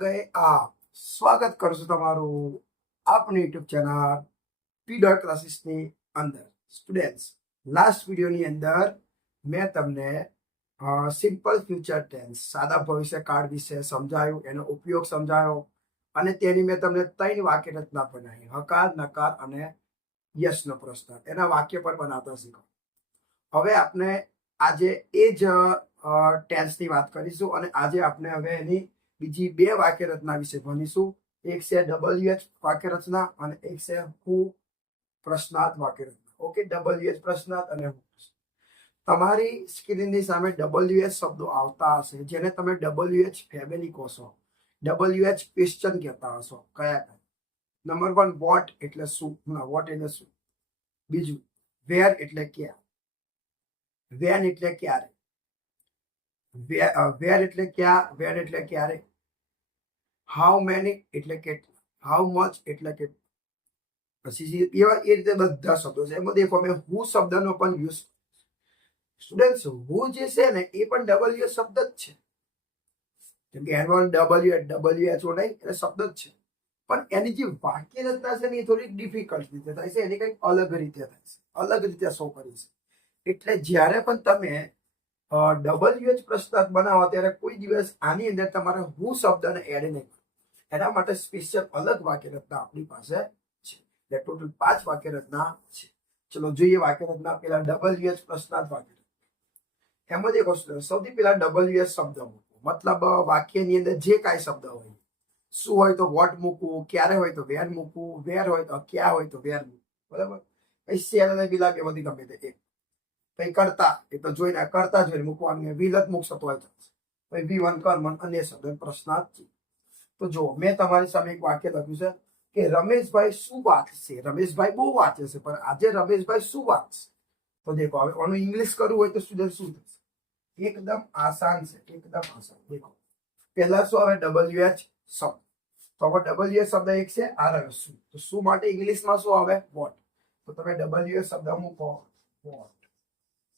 गए आप। સ્વાગત કરું છું તમારું આપણી યુટ્યુબ ચેનલ પીડર ક્લાસીસની અંદર. સ્ટુડન્ટ્સ, લાસ્ટ વિડીયોની અંદર મેં તમને સિમ્પલ ફ્યુચર ટેન્સ સાદા ભવિષ્ય કાળ વિશે સમજાયું, એનો ઉપયોગ સમજાયો અને તેની મેં તમને 3 વાક્ય રચના બનાવી: હકાર, નકાર અને યસનો પ્રશ્ન. એના વાક્ય પર બનાવતા શીખો. હવે આપણે આજે એ જ ટેન્સની વાત કરીશું અને આજે આપણે હવે એની બીજી 2 વાક્ય રચના વિશે ભણીશું. એક છે WH વાક્ય રચના અને એક છે હું પ્રશ્નાર્થ વાક્ય રચના. ઓકે, WH પ્રશ્નાર્થ અને હું. તમારી સ્ક્રીનની સામે WH શબ્દો આવતા હશે, જેને તમે WH ફેમિલી કહો છો, WH ક્વેશ્ચન કહેતા હશો. કયા? નંબર 1 વોટ એટલે શું, વોટ એટલે શું. બીજું વેર એટલે ક્યાં, વેન એટલે ક્યારે, વેર એટલે ક્યાં, વેન એટલે ક્યારે. હાઉ મેની એટલે કેટલા, હાઉ મચ એટલે કેટલું. પછી એવા એ રીતે બધા શબ્દો છે. એમાં દેખો મેં હું શબ્દનો પણ યુઝ. સ્ટુડન્ટ્સ, હું જે છે ને એ પણ WH શબ્દ જ છે. જેમ કે N1 WHO નહીં, એટલે શબ્દ જ છે. પણ એની જે વાક્ય રચના છે ને એ થોડીક ડિફિકલ્ટ રીતે થાય છે, એની કંઈક અલગ રીતે થાય છે, અલગ રીતે શો કરી છે. એટલે જ્યારે પણ તમે WH પ્રશ્નાર્થ બનાવો ત્યારે કોઈ દિવસ આની અંદર તમારે હું શબ્દને એડ નહીં કરો. એના માટે સ્પેશિયલ અલગ વાક્ય રચના આપણી પાસે છે. એટલે ટોટલ 5 વાક્ય રચના છે. ચલો જોઈએ વાક્ય રચના. પેલા WH પ્રશ્નાર્થ વાક્ય. એમાં દેખો સૌથી પહેલા WH શબ્દ મૂકો, મતલબ વાક્યની અંદર જે કાંઈ શબ્દ હોય, શું હોય તો વોટ મૂકવું, ક્યારે હોય તો વેર મૂકવું, વેર હોય તો ક્યાં હોય તો વેર મૂકવું. બરાબર. પછી શેર અને બિલાપ એ બધી ગમે તે એક. પછી કરતા એ તો જોઈને કરતા જોઈને મૂકવાનું, વિલત મૂકશો તો હોય. પછી V1 કર્મણ અન્ય શબ્દ પ્રશ્નાર્થ. તો જો મેં તમારી સામે એક વાક્ય લખ્યું છે કે રમેશભાઈ શું વાંચશે. રમેશભાઈ બહુ વાંચે છે, પણ આજે રમેશભાઈ શું વાંચશે. તો દેખો હવે આનું ઇંગ્લિશ કરવું હોય તો સ્ટુડન્ટ શું થશે? એકદમ આસાન છે, એકદમ આસાન. દેખો પહેલા શું આવે? WH શબ્દ. તો હવે WH શબ્દ એક છે, આ રહ્યો શું. તો શું માટે ઇંગ્લિશમાં શું આવે? વોટ. તો તમે WH શબ્દ મૂકો વોટ.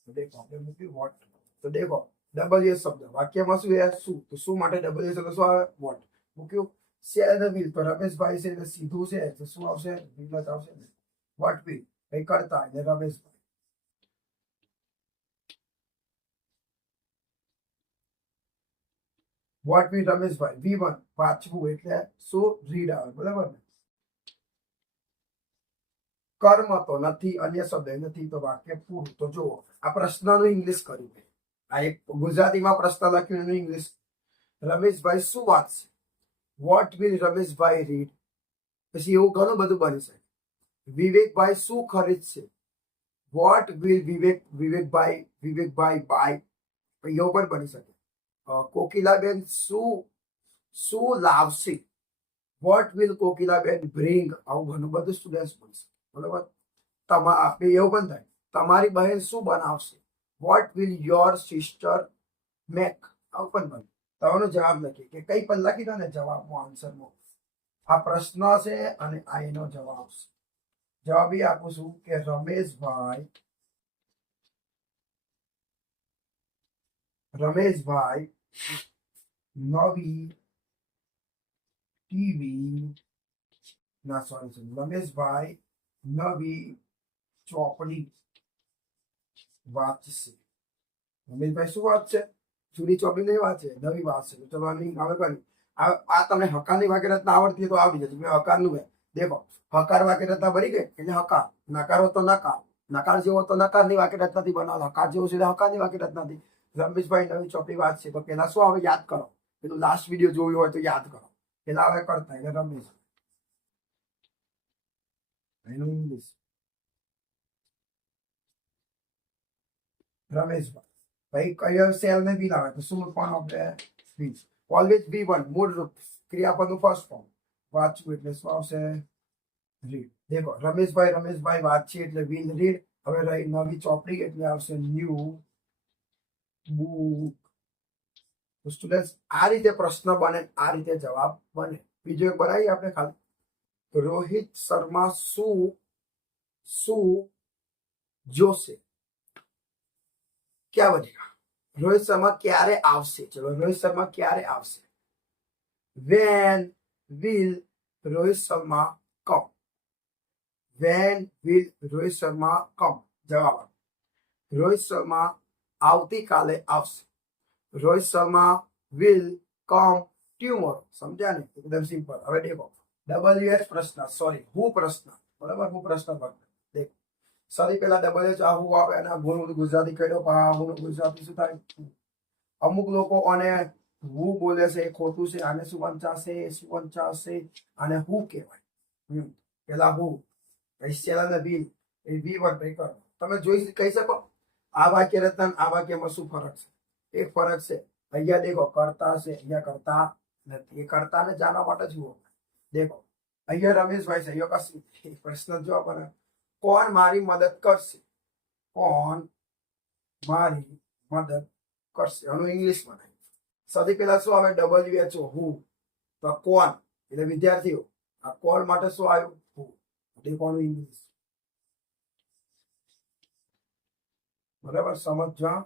તો દેખો આપણે મૂક્યું વોટ. તો દેખો WH શબ્દ વાક્યમાં શું છે? શું. તો શું માટે WH શબ્દ શું આવે? વોટ મૂક્યું. શેર અને વિલ, તો રમેશભાઈ છે એટલે સીધું છે તો શું આવશે? વિલ જ આવશે ને. વોટ વિલ કઈ કરતા એટલે Rameshbhai. Vote will Rameshbhai. V1 વાંચવું એટલે શું? રીડ આવે. બરાબર ને. કર્મ તો નથી, અન્ય શબ્દ નથી, તો વાક્ય પૂરું. તો જુઓ આ પ્રશ્નનું ઇંગ્લિશ કર્યું. આ એક ગુજરાતીમાં પ્રશ્ન લખ્યું, એનું ઇંગ્લિશ. રમેશભાઈ શું વાંચશે? What will Rameshbhai read. પછી એવું ઘણું બધું બની શકે. વિવેકભાઈ શું ખરીદશે? What will Vivekbhai buy. એવું પણ બની શકે. કોકિલાબેન શું લાવશે? What will Kokilaben bring. આવું ઘણું બધું સ્ટુડન્ટ બનશે. બરોબર. એવું પણ થાય. તમારી બહેન શું બનાવશે? What will your sister make. આવું પણ બને. તમારો જવાબ લખી કે કઈ પણ લખી દો ને જવાબમાં, આન્સરમાં. આ પ્રશ્ન છે અને આ એનો જવાબ છે. જવાબ એ આપું છું કે રમેશભાઈ નવી ટીવી ના સોરી રમેશભાઈ નવી ચોપડી વાંચશે. રમેશભાઈ શું વાંચશે? જૂની ચોપડી નહીં વાંચે, નવી વાંચશે. તો ચલો હવે કરી આ તમને હકારની વાક્ય રચના આવડતી તો આવડી જશે. હકારનું હે. દેખો હકાર વાક્ય રચના બની ગઈ એટલે હકાર. નકાર હો તો નકાર, નકાર જેવો તો નકારની વાક્ય રચનાથી બનાવો, હકાર જેવો છે હકારની વાક્ય રચનાથી. રમેશભાઈ નવી ચોપડી વાંચશે. તો પેલા શું આવે? યાદ કરો. પેલું લાસ્ટ વિડીયો જોયું હોય તો યાદ કરો. પેલા હવે કરતા એટલે રમેશ. એનું ઇંગ્લિશ રમેશભાઈ. ભાઈ કયો સેલ ને બિલ આવે તો શું પણ આપણે સ્પીચ. ઓલવેઝ V1 મૂળરૂપ ક્રિયાપદનું ફર્સ્ટ ફોર્મ. વાંચવું એટલે શું આવશે? રીડ. દેખો રમેશભાઈ વાંચશે એટલે વિલ રીડ. હવે રહી નવી ચોપડી એટલે આવશે ન્યૂ બુક. તો સ્ટુડન્ટ આ રીતે પ્રશ્ન બને, આ રીતે જવાબ બને. બીજો એક બનાવીએ આપણે ખાલી. રોહિત શર્મા શું જોશે? ક્યાં બનેગા? રોહિત શર્મા ક્યારે આવશે? ચલો રોહિત શર્મા ક્યારે આવશે? When will Rohit Sharma come? When will Rohit Sharma come? જવાબ રોહિત શર્મા આવતીકાલે આવશે. Rohit Sharma will come tomorrow. સમજ્યા ને? એકદમ સિમ્પલ. હવે દેખો WH પ્રશ્ન, સોરી હું પ્રશ્ન, બરાબર, હું પ્રશ્ન પર દેખો સૌથી પહેલા WH આ હું આવે અને હું ગુજરાતી કહ્યો પણ આ હું ગુજરાતી શું થાય? અમુક લોકો અને હું બોલે છે એ ખોટું છે, આને શું વંચાશે અને હું કહેવાય. પેલા હું પહેલા બી એ બી વન ભાઈ કરો. તમે જોઈ કહી શકો આ વાક્ય રચના આ વાક્યમાં શું ફરક છે? એક ફરક છે, અહીંયા દેખો કરતા છે, અહીંયા કરતા નથી. એ કરતા ને જાણવા માટે જુઓ. દેખો અહીંયા રમેશભાઈ છે, અહીંયા કશું પ્રશ્ન જો આપણને કોણ મારી મદદ કરશે? કોણ મારી મદદ કરશે? એનું ઇંગ્લિશમાં થાય. સૌથી પહેલા શું આવે? WHO હું. તો કોણ એટલે વિદ્યાર્થીઓ. આ કોણ માટે શું આવ્યું? હું. દેખવાનું ઇંગ્લિશ. બરાબર સમજવા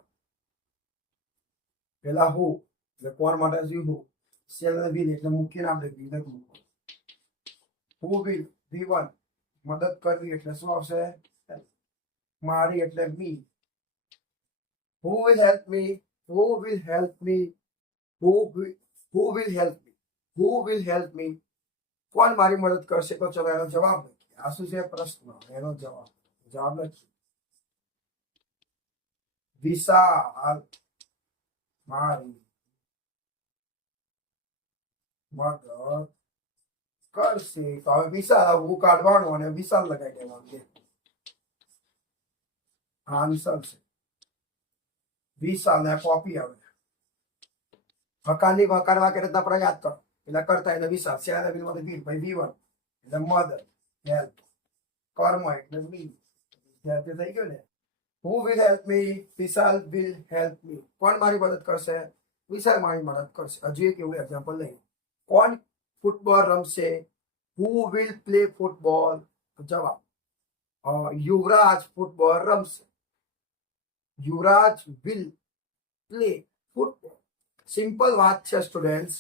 પેલા હું એટલે કોણ માટે હું. સેલ વિલ એટલે મૂકીને આપણે વિલ મૂકો. હું વિલ V1 મદદ કરવી એટલે શું આવશે? મારી એટલે મી. Who will help me? Who will help me? Who will help me? Who will help me? કોણ મારી મદદ કરશે? તો ચલો એનો જવાબ લખીએ. આ શું છે? પ્રશ્ન. એનો જવાબ લખીએ. વિશાલ મારી મદદ કરશે. તો હવે વિશાલ હું કાઢવાનું અને વિશાલ લગાવી દેવાનું. આન્સર છે વિશાલ ને કોપી આવે. વકારની વકાર વાક્ય રચના પર યાદ કરો. એટલે કરતા એટલે વિશાલ, શેના બિલ માં ગીત ભાઈ V1 એટલે મદદ, હેલ્પ, કર્મ એટલે બી વિદ્યાર્થી થઈ ગયો ને. Who will help me? Vishal will help me. કોણ મારી મદદ કરશે? વિશાલ મારી મદદ કરશે. હજુ એક એવું એક્ઝામ્પલ લઈએ. કોણ ફૂટબોલ રમશે? Who will play football? જવાબ યુવરાજ ફૂટબોલ રમશે. યુવરાજ will play football. સિમ્પલ વાત છે સ્ટુડન્ટ્સ.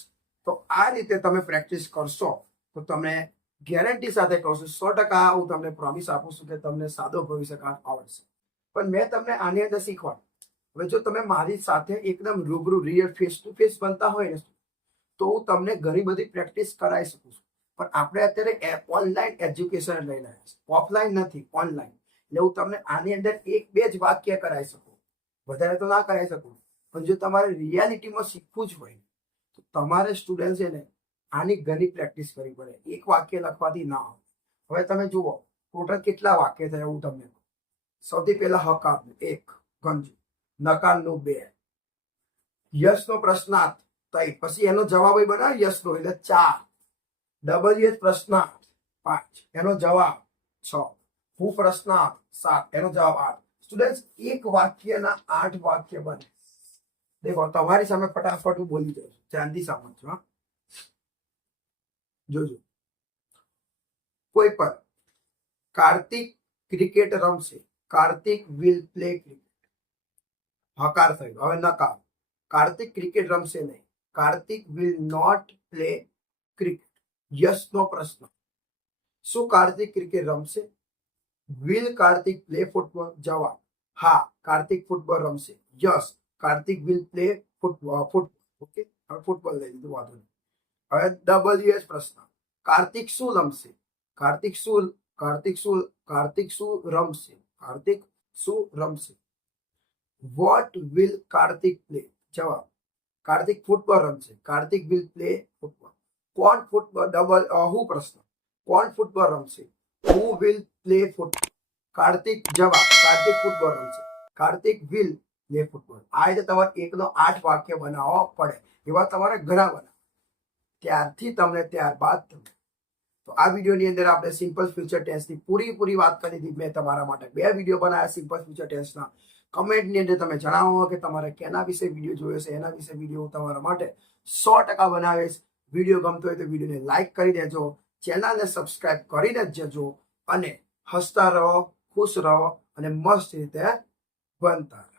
તો આ રીતે તમે પ્રેક્ટિસ કરશો તો તમને ગેરંટી સાથે કહું છું 100% હું તમને પ્રોમિસ આપું છું કે તમને સાદો ભવિષ્ય કાળ આવડશે. પણ મેં તમને આની અંદર શીખવાડ. હવે જો તમે મારી સાથે એકદમ રૂબરૂ રિયલ ફેસ ટુ ફેસ બનતા હોય ને તો હું તમને ઘણી બધી પ્રેક્ટિસ કરાવી શકું છું. પણ આપણે અત્યારે ઓનલાઈન એજ્યુકેશન લઈ રહ્યા છીએ, ઓફલાઈન નથી, ઓનલાઈન. એટલે હું તમને આની અંદર 1-2 જ વાક્ય કરાવી શકું, વધારે તો ના કરાવી શકું. પણ જો તમારે રિયાલિટીમાં શીખવું જ હોય તો તમારે સ્ટુડન્ટ છે ને આની ઘણી પ્રેક્ટિસ કરવી પડે. એક વાક્ય લખવાથી ના આવે. હવે તમે જુઓ ટોટલ કેટલા વાક્ય થયા હું તમને. સૌથી પહેલા હકારનું 1, ગંજુ, નકારનું 2, યશનો પ્રશ્નાર્થ 3, પછી એનો જવાબ બનાવે યશનો એટલે 4, WH પ્રશ્નાર્થ 5, એનો જવાબ 6, હું પ્રશ્નાર્થ 7, એનો જવાબ 8. સ્ટુડન્ટ્સ એક વાક્યના 8 વાક્ય બને. દેખો તમારી સામે ફટાફટ હું બોલી જાઉં છું, ધ્યાનથી સમજો. જોજો. કોઈ પણ કાર્તિક ક્રિકેટ રમશે. Kartik will play cricket. હકાર થયો. હવે નકાર. કાર્તિક ક્રિકેટ રમશે નહીં. Kartik will not play cricket. યસનો પ્રશ્ન. શું કાર્તિક ક્રિકેટ રમશે? Will Kartik play football? જવાબ હા, કાર્તિક ફૂટબોલ રમશે. Yes, Kartik will play football. Okay, હવે ફૂટબોલ લઈ લીધું, વાંધો નહીં. હવે WH પ્રશ્ન. કાર્તિક શું રમશે? કાર્તિક શું રમશે? કાર્તિક શું રમશે? What will Kartik play? જવાબ કાર્તિક ફૂટબોલ રમશે. Kartik will play football. કોણ ફૂટબોલ હું પ્રશ્ન. કોણ ફૂટબોલ રમશે? Who will play football? Kartik. જવાબ કાર્તિક ફૂટબોલ રમશે. Kartik will play football. આ રીતે તમારે 1 8 વાક્ય બનાવવા પડે. એવા તમારે ઘણા બનાવ. ત્યારથી તમને ત્યારબાદ તમને. તો આ વિડીયોની અંદર આપણે સિમ્પલ ફ્યુચર ટેન્સની પૂરી વાત કરી હતી. મેં તમારા માટે 2 વિડીયો બનાવ્યા સિમ્પલ ફ્યુચર ટેન્સના. કમેન્ટની અંદર તમે જણાવો કે તમારે કેના વિશે વિડીયો જોયો છે, એના વિશે વિડીયો તમારા માટે 100% બનાવીશ. વિડીયો ગમતો હોય તો વિડીયોને લાઈક કરી દેજો, ચેનલને સબસ્ક્રાઇબ કરીને જ જજો અને હસતા રહો, ખુશ રહો અને મસ્ત રીતે બનતા રહો.